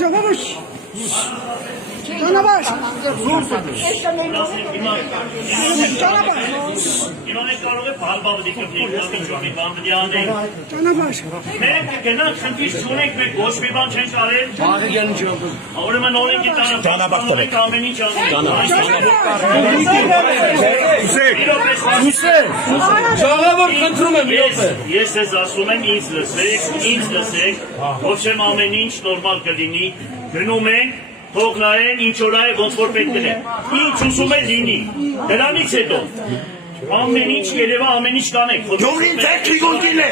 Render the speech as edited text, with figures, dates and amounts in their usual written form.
Canavar. İmam Ekbar'ı palbalı dikkat Canavar. Մենք գնանք խնդիր չունենք, մենք ոչ մի բան չենք արել։ Աղը գերն չի ողջում։ Ուրեմն օրենքի Ճանապարհ տվեք։ ամեն ինչ անենք։ Ժողովուրդ խնդրում եմ իրոք է։ Ես ես ասում եմ ինձ լսեք, ոչ եմ ամեն ինչ նորմալ կլինի, գնում ենք, թող նայեն, ինչ որ այ ոնց որ պետք է։ Ինչ ուզում է լինի։ Դրանից հետո ամեն ինչ երևա ամեն ինչ կանենք։ Գյումրին թեքնիկոն դիլե։